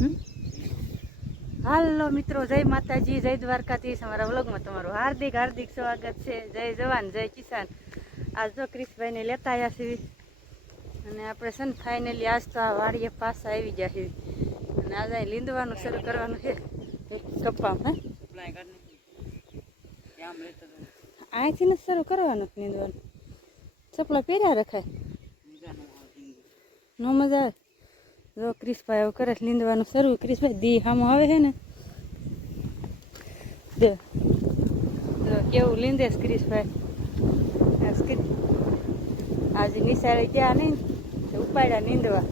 હાલો મિત્રો, જય માતાજી, જય દ્વારકાધીશ. અમારા વ્લોગમાં તમારું હાર્દિક હાર્દિક સ્વાગત છે. જય જવાન, જય કિસાન. આજ તો ક્રિશભાઈને લેતા આવ્યા છીએ અને આપણે છે ને ફાઇનલી આજ તો આ વાડીએ પાછા આવી ગયા છીએ અને આજે લીંદવાનું શરૂ કરવાનું છે કપ્પામાં. અહીંથી ને શરૂ કરવાનું લીંદવાનું. ચપલા પહેર્યા રખાય ન મજા આવે. જો ક્રિશભાઈ એવું કરે લીંદવાનું શરૂ. ક્રિશભાઈ દી સામું આવે છે ને, જો કેવું લીંદે છે ક્રિશભાઈ. આજે નિશાળે ગયા નહીં ઉપાડ્યા નીંદવા.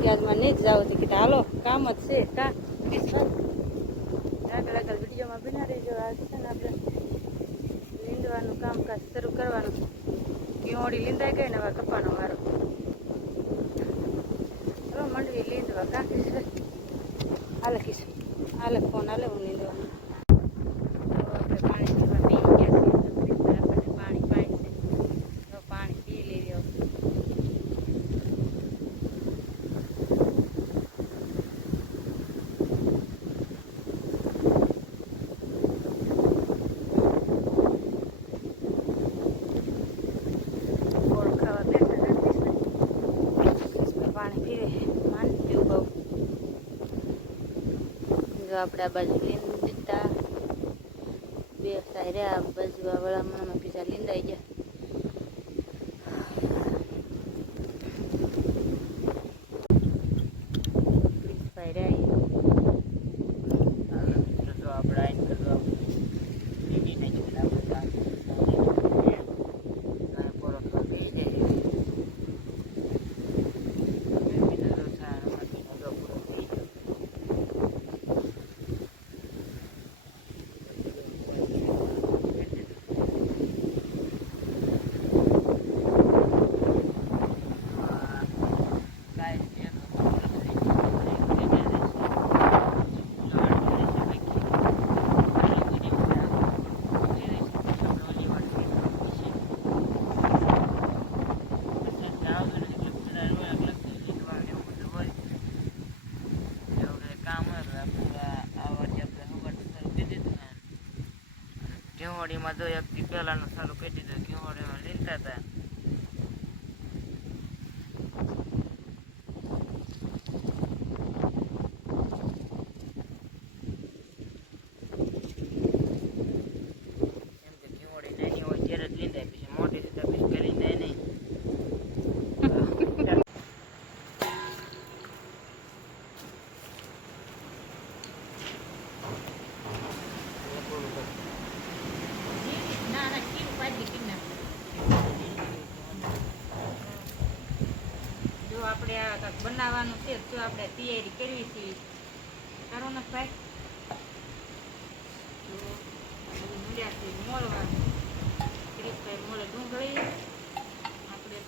ત્યારમાં નહીં જ જાવ હતી કે હાલો કામ જ છે કા ક્રિશભાઈ. આગળ આગળ વિડીયોમાં બના રહીજો. આજે છે ને આપણે લીંદવાનું કામકાજ શરૂ કરવાનું. કેવડી લીંદાઈ ગઈ ને હવે કપાનો વારો. મંડવી લીંદવા કા ક્રિશભાઈ. હાલે કિશ હાલે ફોન હાલે હું લીંદવાનું. આપણે પાણી પીવા પી ગયા છીએ. આપણને પાણી પાય છે તો પાણી પી લેજો. આપણે આ બાજુ લીંદતા બે સાઈ રહ્યા. આ બાજુ આ વળામણામાં બીજા લીંદાઈ ગયા. કેવડીમાં જો એક દી પહેલાનું ચાલુ કરી દીધું. કેવડીમાં લીધા હતા. એમ કે કેવડી નાની હોય ત્યારે જ લીધાય, પછી મોટી થતા પછી કરી લીધાય નહીં. જો આપણે આ કાંઈક બનાવવાનું છે તો આપણે તૈયારી કરવી છે. કરો ને ભાઈ. જો મૂલ્યા છે મોળવા. ક્રિશભાઈ મોળે ડુંગળી આપણે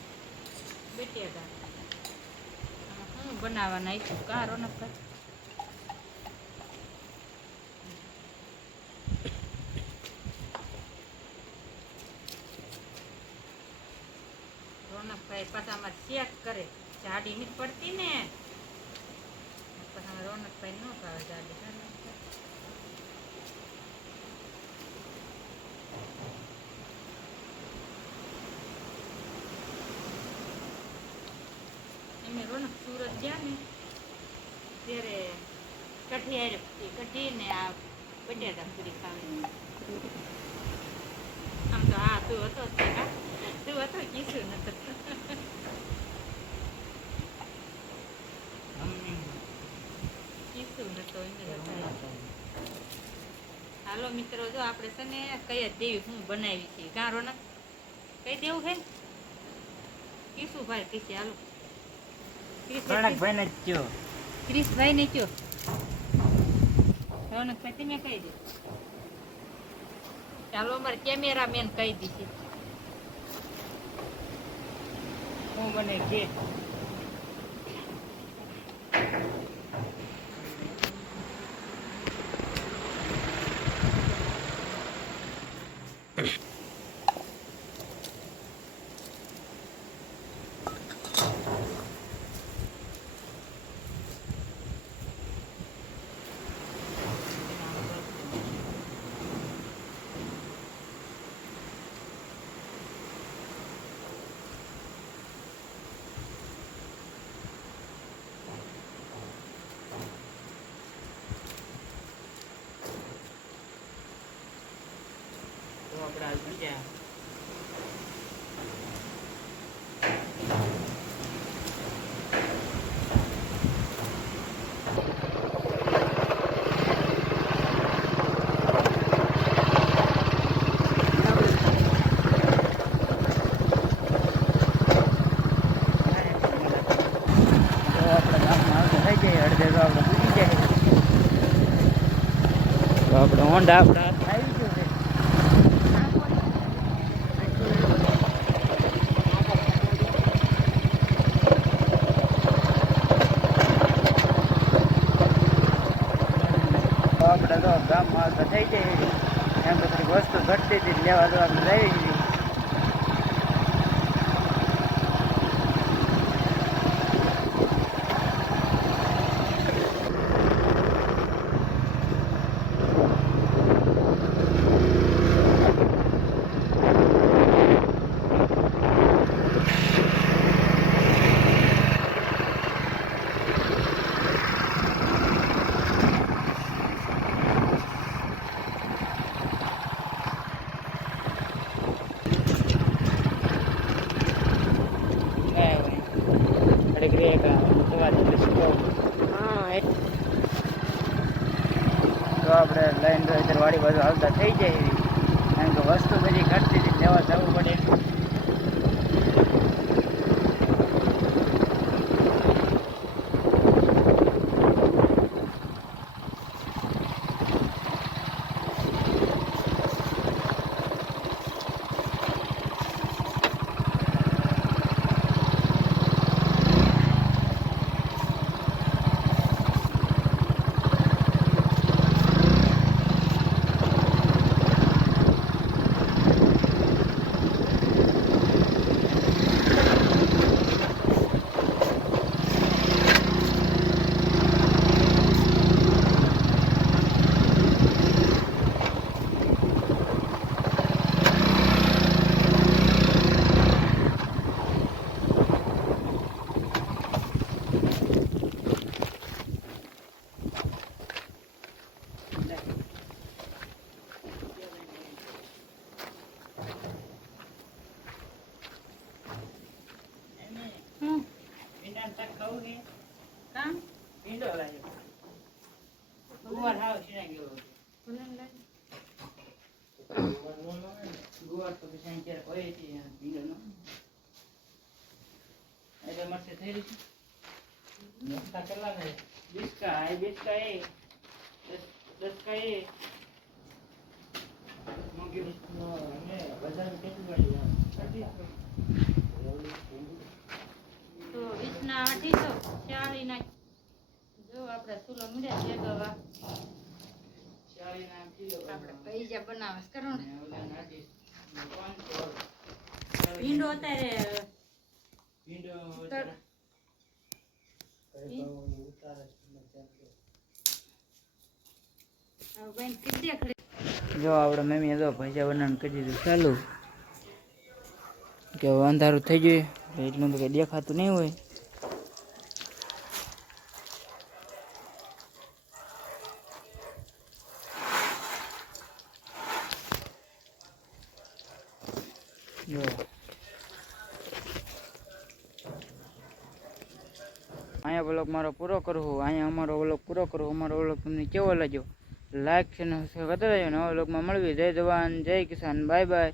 બેટિયા હતા. હું બનાવવાના આવીશું કા રોનકભાઈ. રોનકભાઈ પાછા અમારે ચેક કરે. જાડી નથી પડતી ને પછી રોનકભાઈ ન ભાવે જાડી. એમે રોનક સુરત ગયા ને ત્યારે કઢી ને આ બટાટા પૂરી ખાવી. આમ તો હા તું હતો તું હતો કીધું નતો. હાલો મિત્રો, જો આપણે છે ને કઈ દેવી હું બનાવી છે ગાં રોનક કઈ દેવું છે કિશુભાઈ કીશે. હાલો ક્રિશભાઈ ને કયો રોનકભાઈ તમે કહી દે. ચાલો અમારે કેમેરામેન કહી દીધી હું બને કે બીજા આપણે હોન્ડા આપણા આવી ગયું છે. તો આપણે તો ગામમાં આવતા થઈ જાય એમ તો થોડીક વસ્તુ ઘટતી હતી લેવા તો આપણે લઈ જઈએ. તો આપણે લાઈન તો અત્યારે વાડી બાજુ આવતા થઈ જાય એમ તો વસ્તુ બધી ઘટતી હતી લેવા જવું પડે. તો 20 ના 800 40 ના જો આપણે સુલો મળ્યા છે ગવા આપણે પૈસા બનાવે કરો ને ભીંડો અત્યારે જો આપણે મમ્મીએ તો પૈસા બનાવવાનું કરી દીધું ચાલુ કે અંધારું થઈ ગયું એટલું તો કંઈ દેખાતું નહીં હોય. જો અહીંયા વ્લોગ મારો પૂરો કરવો, અહીંયા અમારો વ્લોગ પૂરો કરવો. અમારો વ્લોગ તમને કેવો લાગ્યો લાઈક છે ને કરતા રહેજો. નવા વ્લોગમાં મળવી. જય જવાન જય કિસાન, બાય બાય.